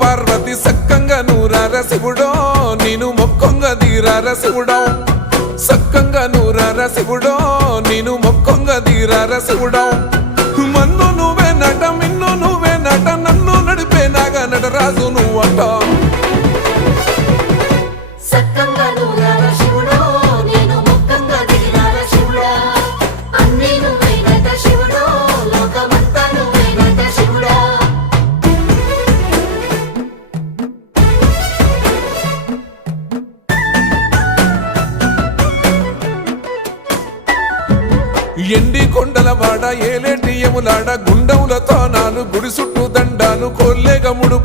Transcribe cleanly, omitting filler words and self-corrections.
పార్వతి సక్కంగా నూరార శివుడో నేను మొక్కంగా తీరార శివుడో సక్కంగా నూరార శివుడో నేను మొక్కంగా తీరార శివుడో మన్ను నువ్వే నట మిన్ను నువ్వే నట నన్ను నడిపే నాగా నటరాజు నువ్వంట ఎండి కొండల వాడ ఏలేటి యములాడ గుండములతో నాలు గుడి చుట్టూ దండాలు కోల్లేగముడు